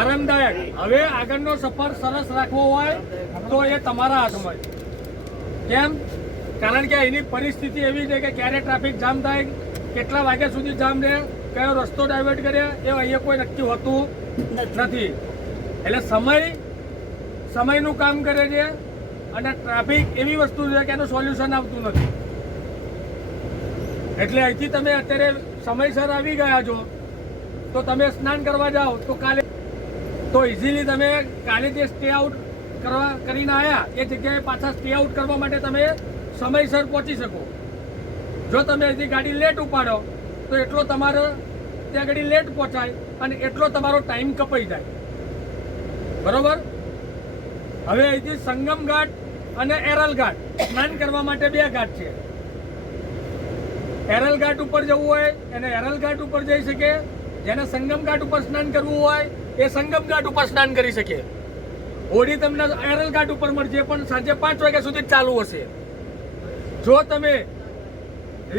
આરામદાયક. હવે આગળનો સફર સરસ રાખવો હોય તો એ તમારા હાથમાં. કેમ? કારણ કે એની પરિસ્થિતિ એવી છે કે ક્યારે ટ્રાફિક જામ થાય, કેટલા વાગ્યા સુધી જામ રહે, કયો રસ્તો ડાયવર્ટ કરે, એ અહીંયા કોઈ નક્કી હોતું નથી. એટલે સમયનું કામ કરે છે. અને ટ્રાફિક એવી વસ્તુ છે કે એનું સોલ્યુશન આવતું નથી. એટલે અહીંથી તમે અત્યારે સમયસર આવી ગયા છો તો તમે સ્નાન કરવા જાઓ તો કાલે તો ઇઝીલી તમે કાલે જે સ્ટે આઉટ કરીને આવ્યા એ જગ્યાએ પાછા સ્ટે આઉટ કરવા માટે તમે સમયસર પહોંચી શકો. જો તમે અહીંથી ગાડી લેટ ઉપાડો તો એટલો તમારો ત્યાં ગાડી લેટ પહોંચાય અને એટલો તમારો ટાઈમ કપાઈ જાય. બરોબર? હવે અહીંથી સંગમ ઘાટ અને એરલ ઘાટ સ્નાન કરવા માટે 2 ઘાટ છે. એરલ ઘાટ ઉપર જવું હોય એને એરલ ઘાટ ઉપર જઈ શકે. જેને સંગમ ઘાટ ઉપર સ્નાન કરવું હોય એ સંગમ ઘાટ ઉપર સ્નાન કરી શકે. હોડી તમને એરલ ઘાટ ઉપર મળશે પણ સાંજે 5 વાગ્યા સુધી ચાલુ હશે. જો તમે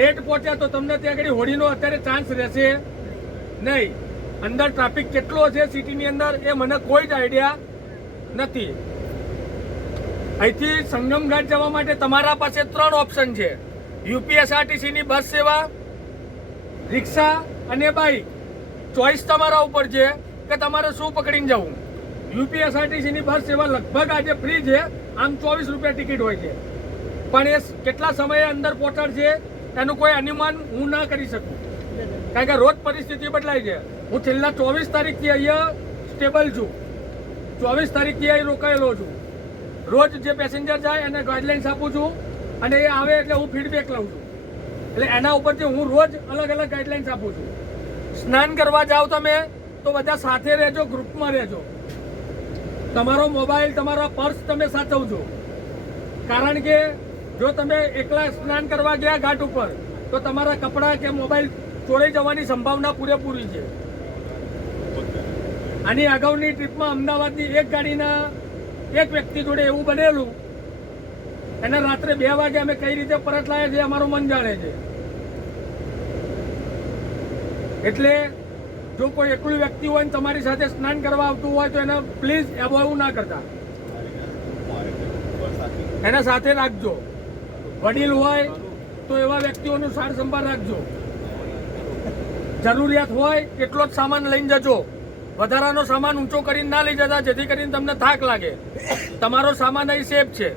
લેટ પહોંચ્યા તો તમને ત્યાં આગળ હોડીનો અત્યારે ચાન્સ રહેશે નહીં. અંદર ટ્રાફિક કેટલો છે સિટીની અંદર એ મને કોઈ જ આઈડિયા નથી. અહીંથી સંગમ ઘાટ જવા માટે તમારા પાસે 3 ઓપ્શન છે. યુપીએસઆરટીસીની બસ સેવા, રિક્ષા અને બાઇક. ચોઈસ તમારા ઉપર છે કે તમારે શું પકડીને જવું. યુપીએસઆરટીસીની બસ સેવા લગભગ આજે ફ્રી છે. આમ 24 રૂપિયા ટિકિટ હોય છે, પણ એ કેટલા સમયે અંદર પહોંચાડશે એનું કોઈ અનુમાન હું ના કરી શકું. કારણ કે રોજ પરિસ્થિતિ બદલાય છે. હું છેલ્લા 24 તારીખથી અહીંયા સ્ટેબલ છું. 24 તારીખથી અહીં રોકાયેલો છું. રોજ જે પેસેન્જર જાય એને ગાઈડલાઇન્સ આપું છું અને એ આવે એટલે હું ફીડબેક લઉં છું. એટલે એના ઉપરથી હું રોજ અલગ અલગ ગાઈડલાઇન્સ આપું છું. સ્નાન કરવા જાઓ તમે તો બધા સાથે રહેજો, ગ્રુપમાં રહેજો. તમારો મોબાઈલ, તમારા પર્સ તમે સાચવજો. કારણ કે જો તમે એકલા સ્નાન કરવા ગયા ઘાટ ઉપર તો તમારા કપડાં કે મોબાઈલ ચોરાઈ જવાની સંભાવના પૂરેપૂરી છે. આની અગાઉની ટ્રીપમાં અમદાવાદની એક ગાડીના એક વ્યક્તિ જોડે એવું બનેલું. એને રાત્રે 2 વાગે અમે કઈ રીતે પરત લાવ્યા છે અમારું મન જાણે છે. એટલે જો કોઈ એકલું વ્યક્તિ હોય ને તમારી સાથે સ્નાન કરવા આવતું હોય તો એને પ્લીઝ એવોઇડ ના કરતા, એના સાથે રાખજો. વડીલ હોય તો એવા વ્યક્તિઓનું સાર સંભાળ રાખજો. જરૂરિયાત હોય એટલો જ સામાન લઈને જજો. વધારાનો સામાન ઊંચો કરીને ના લઈ જતા જેથી કરીને તમને થાક લાગે. તમારો સામાન અહીં સેફ છે.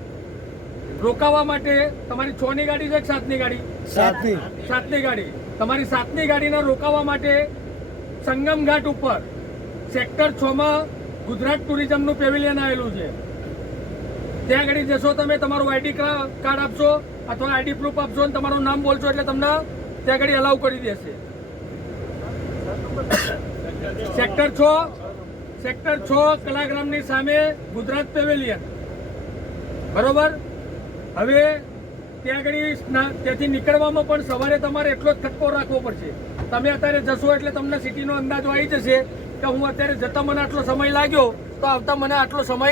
રોકાવા માટે તમારી 6 ની ગાડી છે કે 7 ની ગાડી? 7 ની ગાડી. તમારી 7 ની ગાડીને રોકાવા માટે સંગમ ઘાટ ઉપર સેક્ટર 6 માં ગુજરાત ટુરિઝમનું પેવિલિયન આવેલું છે. ત્યાં આગળ જશો તમે, તમારું આઈડી કાર્ડ આપશો અથવા આઈડી પ્રૂફ આપશો અને તમારું નામ બોલશો એટલે તમને ત્યાં આગળ અલાઉ કરી દેશે. સેક્ટર 6 કલાગ્રામની સામે ગુજરાત પેવેલિયન. બરોબર? હવે ત્યાં આગળ ત્યાંથી નીકળવામાં પણ સવારે તમારે એટલો જ ખટકો રાખવો પડશે. તમે અત્યારે જશો એટલે તમને સિટીનો અંદાજો આવી જશે કે હું અત્યારે જતા મને આટલો સમય લાગ્યો તો આવતા મને આટલો સમય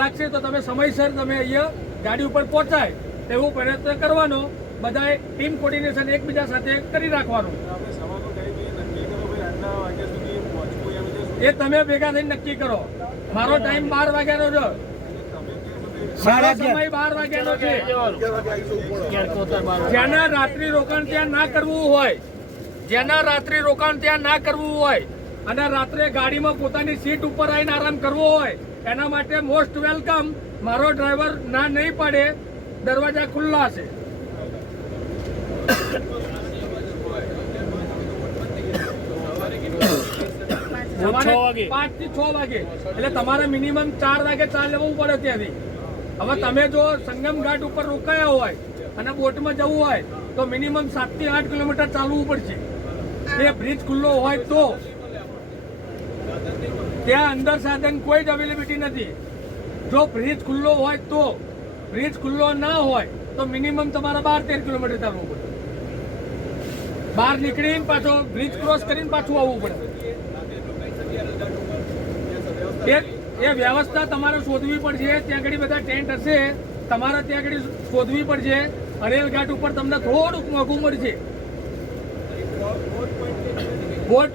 લાગશે. તો તમે સમયસર તમે અહીંયા ગાડી ઉપર પહોંચાય એવો પ્રયત્ન કરવાનો. બધાએ ટીમ કોર્ડિનેશન એકબીજા સાથે કરી રાખવાનું. એ તમે ભેગા થઈને નક્કી કરો. મારો ટાઈમ 12 વાગ્યાનો છે. મારો સમય 12 વાગ્યાનો છે. જેના રાત્રિ રોકાણ ત્યાં ના કરવું હોય, અને રાત્રે ગાડીમાં પોતાની સીટ ઉપર આવીને આરામ કરવો હોય એના માટે મોસ્ટ વેલકમ. મારો ડ્રાઈવર ના નહીં પાડે, દરવાજા ખુલ્લા હશે. સવારે 5 થી 6 વાગે એટલે તમારે મિનિમમ 4 વાગે ચાલવું પડે ત્યાંથી. હવે તમે જો સંગમ ઘાટ ઉપર રોકાયા હોય અને બોટમાં જવું હોય તો મિનિમમ 7 થી 8 કિલોમીટર ચાલવું પડશે. એ બ્રિજ ખુલ્લો હોય તો. ત્યાં અંદર સાધન કોઈ જ અવેલેબિલિટી નથી. જો બ્રિજ ખુલ્લો હોય તો. બ્રિજ ખુલ્લો ના હોય તો મિનિમમ તમારે 12-13 કિલોમીટર ચાલવું પડે. બહાર નીકળીને પાછો બ્રિજ ક્રોસ કરીને પાછું આવવું પડે. એ વ્યવસ્થા તમારે શોધવી પડશે. ત્યાં આગળ બધા ટેન્ટ હશે, તમારે ત્યાં આગળ શોધવી પડશે. અરેલ ઘાટ ઉપર તમને થોડુંક મોંઘું મળશે. બોટ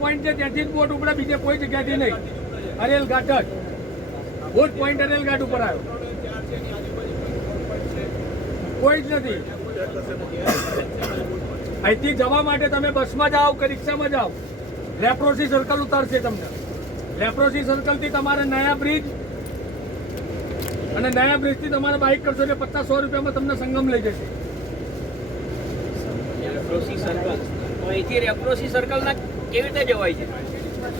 પોઈન્ટ છે ત્યાંથી જ બોટ ઉપડે, બીજે કોઈ જગ્યાથી નહીં. અરેલ ઘાટ જ બોટ પોઈન્ટ અરેલ ઘાટ ઉપર આવ્યો, કોઈ જ નથી. અહીંથી જવા માટે તમે બસમાં જાઓ કે રિક્ષામાં જાઓ, લેપ્રોસી સર્કલ ઉતારશે તમને. લેપ્રોસી સર્કલ થી તમારે નયા બ્રિજ, અને નયા બ્રિજ થી તમારે બાઇક કરશો એટલે 50-100 રૂપિયામાં તમને સંગમ લઈ જશે. રેપ્રોસી સર્કલ તો અહીંથી રેપ્રોસી સર્કલ ના કેવી રીતે જવાય છે?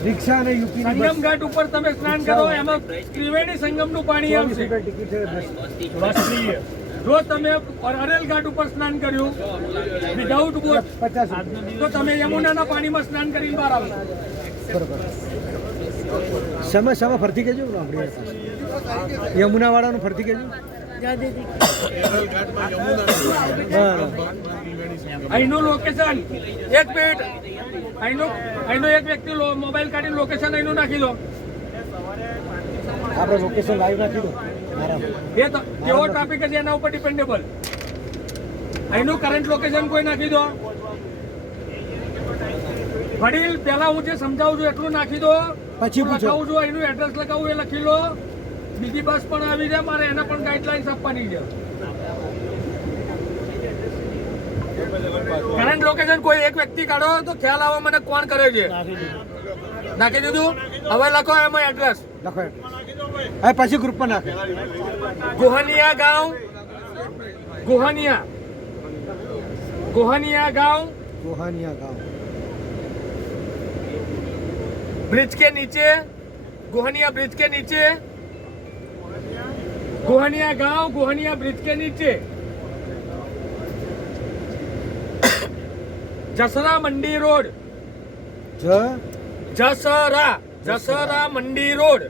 રિક્ષા અને યુપી સંગમ ઘાટ ઉપર તમે સ્નાન કરો, એમાં ત્રિવેણી સંગમ નું પાણી આવશે. જો તમે અરેલ ઘાટ ઉપર સ્નાન કર્યું વિધાઉટ બોટ 50 તો તમે યમુનાના પાણીમાં સ્નાન કરીને બહાર આવશો. બરોબર. સમય ફરતી કેજો ને આપણે યમુના વાળાનું ફરતી કેજો. અહીંનું લોકેશન, એક મિનિટ, અહીંનો એક વ્યક્તિ મોબાઈલ કાઢીને લોકેશન અહીંનું નાખી દો. આપણે લોકેશન લાઈવ નાખી દો. એ તો કેવો ટ્રાફિક છે એના ઉપર ડિપેન્ડેબલ. અહીંનું કરંટ લોકેશન કોઈ નાખી દો. વડીલ પહેલા હું જે સમજાવું છું એટલું નાખી દો, પછી પૂછો. લખાવું છું અહીંનું એડ્રેસ લખાવું એ લખી લો. બીજી બસ પણ આવી છે, મારે એને પણ ગાઈડલાઇન્સ આપવાની છે. કરંટ લોકેશન કોઈ એક વ્યક્તિ કાઢો તો ખ્યાલ આવે મને કોણ કરે છે. નાખી દીધું. હવે લખો એમાં એડ્રેસ. લખો હવે પછી ગ્રુપમાં નાખે. गोहनिया गांव, गोहनिया गांव गोहानिया गाँव ब्रिज के नीचे, गोहनिया ब्रिज के नीचे, गोहनिया गांव गोहनिया ब्रिज के नीचे जसरा मंडी रोड, जसरा मंडी रोड,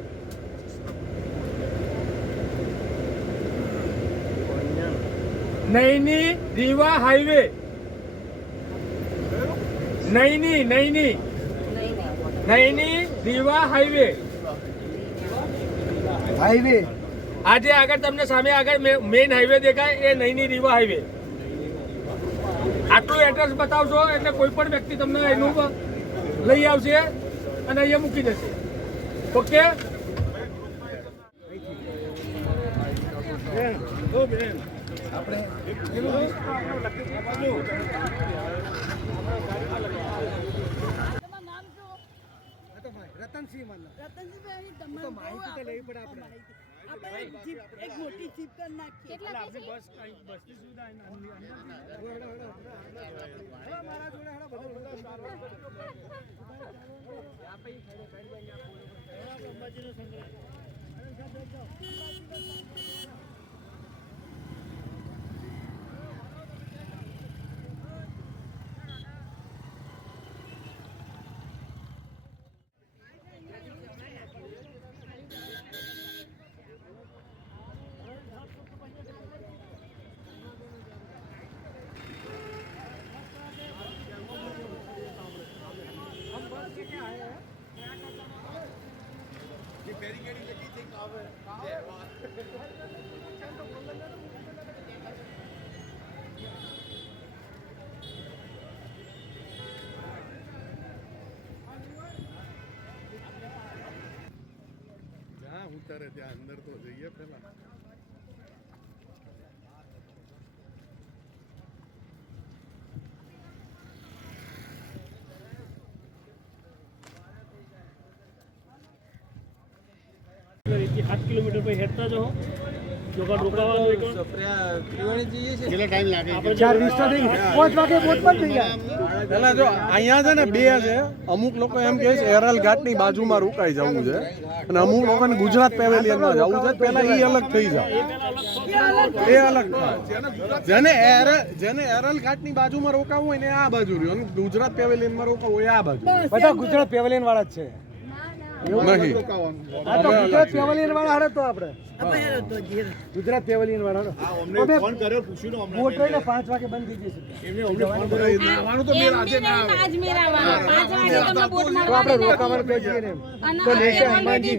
नैनी रीवा हाईवे, नैनी રીવા હાઈવે. હાઈવે આજે આગળ તમને સામે આગળ મેઇન હાઈવે દેખાય એ નૈની રીવા હાઈવે. આટલું એડ્રેસ બતાવશો એટલે કોઈ પણ વ્યક્તિ તમને એનું લઈ આવશે અને અહીંયા મૂકી જશે. ઓકે. રતનસિંહ માનના રતનજીભાઈ તમને તો માહિતી તો લેવી પડે આપણે. આપણે એક મોટી જીપ કરી નાખીએ. કેટલા બસની સુવિધા જ્યાં ઉતારે ત્યાં અંદર તો જઈએ પેલા. सात किलोमीटर पे हेडता जो કેટલો ટાઈમ લાગે? 4:20 થઈ 5 વાગે બોટ પર થઈ ગયા. પેલા જો અહીંયા છે ને બે છે, અમુક લોકો એમ કહે છે એરલ ઘાટની બાજુમાં રોકાઈ જવું છે અને અમુક લોકોને ગુજરાત પેવેલિયનમાં જવું છે. પેલા એ અલગ થઈ જાય, એ અલગ થાય. જેને એરલ ઘાટની બાજુમાં રોકાવું હોય ને આ બાજુ રહ્યું, અને ગુજરાત પેવેલિયનમાં રોકાવું હોય આ બાજુ. બધા ગુજરાત પેવેલિયન વાળા જ છે. નહીં આ તો ગુજરાત પેવેલિયન વાળા હારે તો આપણે ગુજરાત પેવેલિયન વાળા ફોન કર્યો પૂછ્યું બોટ રહીને 5 વાગે બંધ થઈ જશે. આવવાનું તો મેં આજે ના આવે. તો આપણે રોકાવાનું કહી દઈએ ને તો લેશે હનુમાનજી.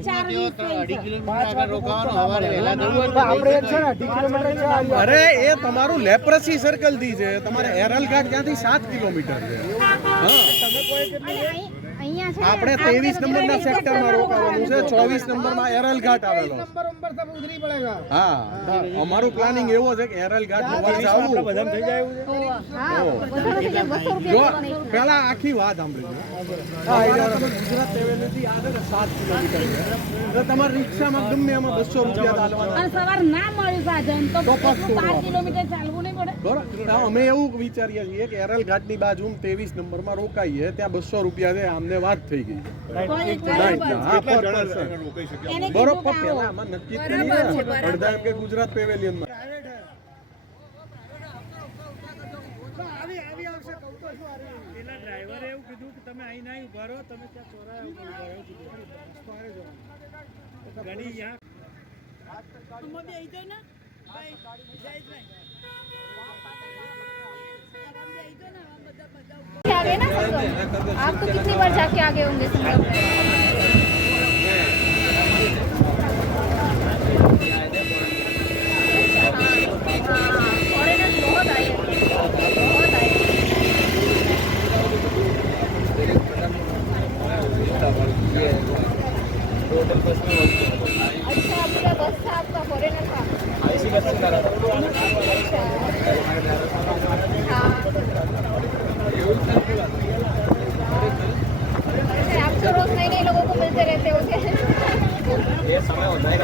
આપણે એક છે ને 2 કિલોમીટર છે. અરે એ તમારું લેપ્રસી સર્કલ થી છે, તમારે એરલ ઘાટ ત્યાંથી 7 કિલોમીટર છે. હા અહીંયા છે આપણે 23 નંબરના સેક્ટરમાં રોકાવાનું છે. 24 નંબરમાં એરલ ઘાટ આવેલો છે. હા અમારું પ્લાનિંગ એવો છે કે એરલ ઘાટ વચ્ચે આવવું. હા વધારે થઈ જાય 200 જો રૂપિયા પેલા આખી વાત સાંભળી લો. હા તમે ગુજરાત રેવન્યુથી આગળ 7 કિલોમીટર છે. તો તમારે રિક્ષામાં ગમે એમાં 200 રૂપિયા ચાલવાના. અને સવાર ના મળ્યું સાધન તો તો પાછું 5 કિલોમીટર ચાલવું નહીં પડે. બરોબર. તો અમે એવું વિચારીએ છીએ કે એરલ ઘાટની બાજુ 23 નંબરમાં રોકાઈએ ત્યાં 200 રૂપિયા છે આમને વાત થઈ ગઈ. હા, per person. એને બરોબર કીધું કે પેલા આવો. આમાં નક્કી જ કરી રહ્યા. અડધા એમ કે ગુજરાત પેવેલિયનમાં ડ્રાઈવરે એવું કીધું કે તમે અહીં નહીં ઉભા રહો, તમે ત્યાં ચોરાયા ઉપર ઉભા રહો કીધું. ઘણી યા आगे ना संगम, आप तो कितनी बार जाके आगे होंगे संगम में? फॉरेनर्स बहुत आए हैं, बहुत आए हैं। अच्छा आपका बस था, आपका फॉरेनर था? अच्छा हाँ। अच्छा, आप तो रोज नए नए लोगों को मिलते रहते हो क्या? ये समय होता है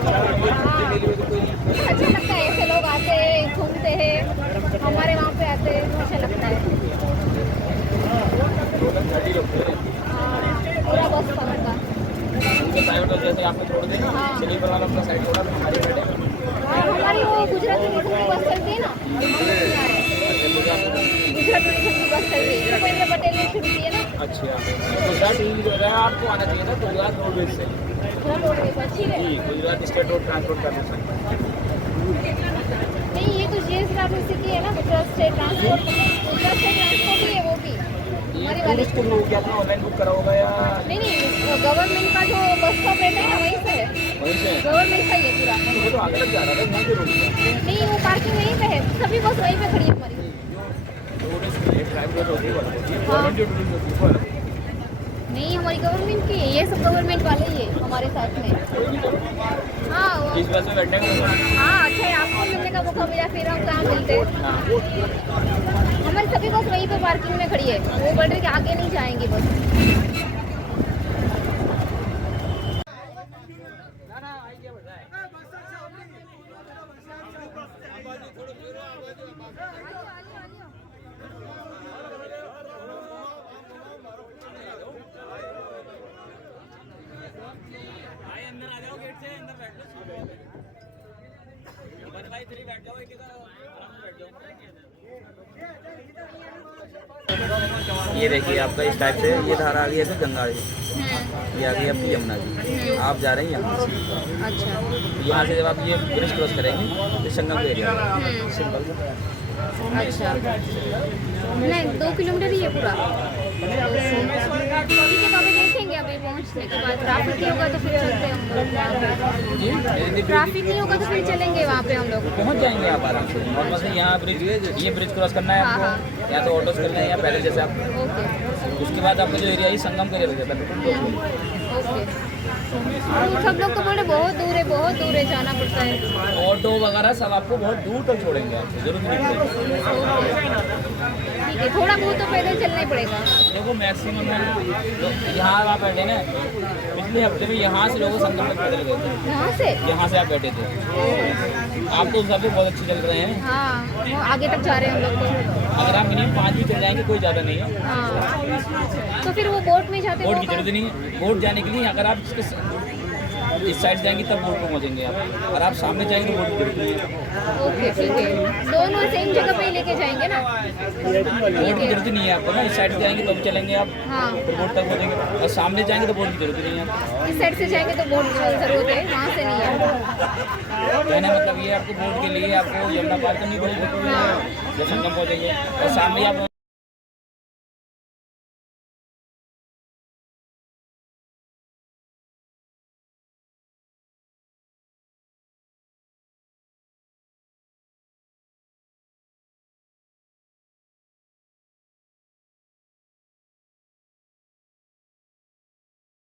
अच्छा लगता है ऐसे लोग आते हैं घूमते हैं, हमारे वहाँ पे आते हैं, अच्छा लगता है। हाँ, पूरा बस का लगा। जैसे आपने छोड़ देना हाँ। स्लीपर वाला अपना साइड छोड़ा हमारी बैठे हाँ, हमारी वो गुजरात टूरिज्म की बस चलती है ना, गुजरात टूरिज्म की बस चलती है, भूपेंद्र पटेल ने शुरू की है ना। अच्छा गुजरात जो है आपको आना चाहिए था गुजरात रोडवेज से गुजरात रोडवेज अच्छी है। जी गुजरात स्टेट रोड ट्रांसपोर्ट करना सकते नहीं ये तो जीएसआरटीसी की है ना, Gujarat state transport, Gujarat state transport ही है वो भी हमारी वाली। इसको लोग क्या अपना ऑनलाइन बुक करा होगा या नहीं गवर्नमेंट का जो बस स्टॉप रहता है ना वहीं से है, वहीं से गवर्नमेंट का ही है पूरा। वो तो आगे तक जा रहा था वहाँ से रुक गया नहीं वो पार्किंग वहीं पे है, सभी बस वहीं पे खड़ी है हमारी। ड्राइवर होती है हाँ। गवर्नमेंट जो टूरिज्म होती है वो अलग। नहीं हमारी गवर्नमेंट की है, ये सब गवर्नमेंट वाले ही है हमारे साथ में। हाँ वो इस बस में बैठने का हाँ अच्छा है, आपको मिलने का मौका मिला, फिर हम कहाँ मिलते हैं। हमारी सभी बस वहीं पे पार्किंग में खड़ी है, वो बोल रहे कि आगे नहीं जाएंगी बस। ये देखिए आपका इस टाइप से ये धारा आ गई है तो गंगा जी ये आ गई अपनी यमुना जी आप जा रहे हैं यहाँ से अच्छा यहाँ से जब आप ये ब्रिज क्रॉस करेंगे तो संगम का एरिया सिंपल अच्छा नहीं 2 किलोमीटर ही है पूरा। ठीक है तो अभी देखेंगे, अभी पहुँचने के बाद ट्रैफिक नहीं होगा तो फिर चलते हैं हम लोग। ट्रैफिक नहीं होगा तो फिर चलेंगे वहाँ पे हम लोग। पहुँच जाएंगे आप आराम से और बस यहाँ ब्रिज ये ब्रिज क्रॉस करना है हाँ, आपको या तो ऑटोस करना है या पैदल जैसे आप ओके उसके बाद आपका जो एरिया है संगम का एरिया रहता है ओके। तो सब लोग तो बोले बहुत दूर है जाना पड़ता है। ऑटो वगैरह सब आपको बहुत दूर तक छोड़ेंगे आपको जरूर नहीं पड़ेगी। ठीक है थोड़ा बहुत तो पैदल चलना ही पड़ेगा। देखो मैक्सिमम यहाँ आप बैठे ना पिछले हफ्ते में यहाँ से लोगों संगम तक पैदल गए थे यहाँ से आप बैठे थे आप तो उस हिसाब से बहुत अच्छे चल रहे हैं। हाँ वो आगे तक जा रहे हैं हम लोग तो। अगर आप मिनिमम 5 भी चल जाएंगे कोई ज़्यादा नहीं है। हाँ तो फिर वो बोट में जाते बोट की जरूरत नहीं है। बोट जाने के लिए अगर आप इस साइड जाएंगे तब बोट पर पहुँचेंगे आप और आप सामने जाएंगे तो बोट की जरूरत नहीं है। ओके ठीक है दोनों सेम जगह पे ही लेके जाएंगे ना। बोट की जरूरत नहीं है आपको ना इस साइड जाएंगे तब चलेंगे आप हाँ फिर बोट तक पहुँचेंगे और सामने जाएंगे तो बोट की जरूरत नहीं है। इस साइड से जाएंगे तो बोट की जरूरत है, वहाँ से नहीं है। कहने मतलब ये आपको बोट के लिए आपको यमुना पार करनी पड़ेगी जब संगम पहुँचेंगे और सामने आप